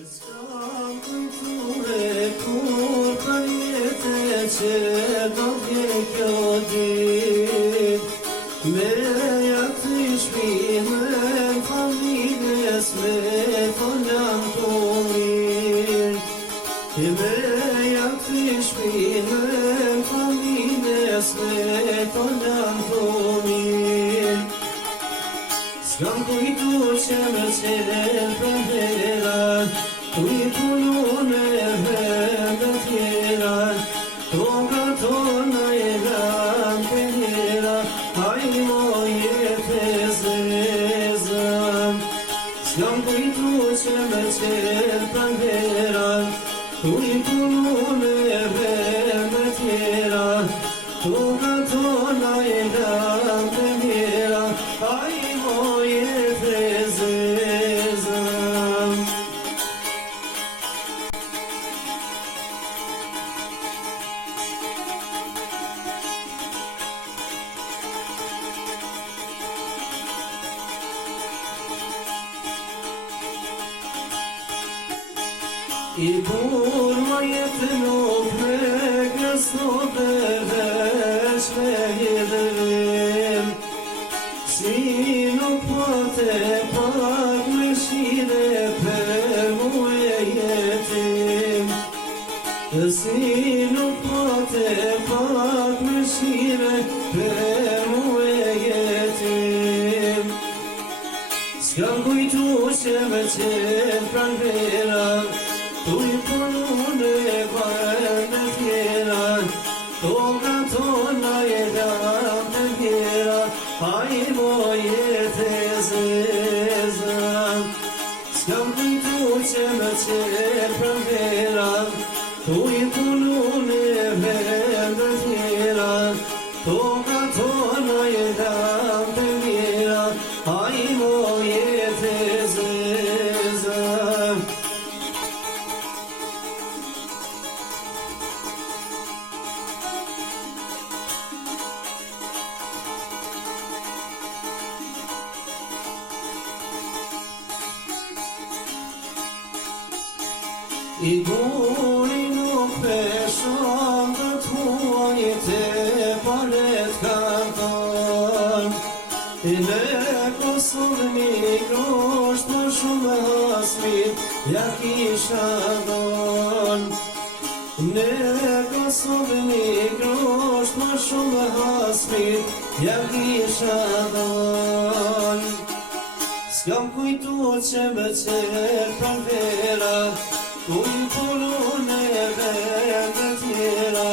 S'kam kujtue kur për jetë që do t'je kjo dit Me jakti shpinën familjes me foljan të mirë Me jakti shpinën familjes me foljan të mirë S'kam kujtu që me qenë për herat Tu I punun e vende tjera Toga tona e lam për njera Haj moje të zezëm S'kam kujtu që me qenë për herat Tu I punun e vende tjera Toga tona e lam për njera Haj moje të zezëm I kur ma jetë nuk me gësno të veç me hidrim Si nuk po të pak me shire për mu e jetim Si nuk po të pak me shire për mu e jetim S'kam kujtu që me qenë pran vera Tu I punun e vende tjera Toga tona e lam të tjera Haj moje të zezëm S'kam kujtu që me qenë pran vera Tu I punun e vende tjera Toga tona e lam të tjera Haj moje të zezëm I guri nuk peshon të tuaj të palet kanton Në Kosovë një grosht më shumë hasmit ja kisha don Në Kosovë një grosht më shumë hasmit ja kisha don S'kam kujtu që me qenë pran vera Tu I punun e vende tjera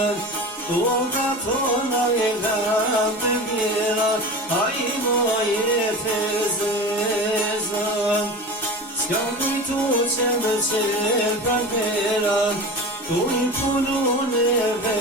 Toga tona e lam të tjera Haj moje të zezëm S'kam kujtu që me qenë pran vera Tu I punun e vende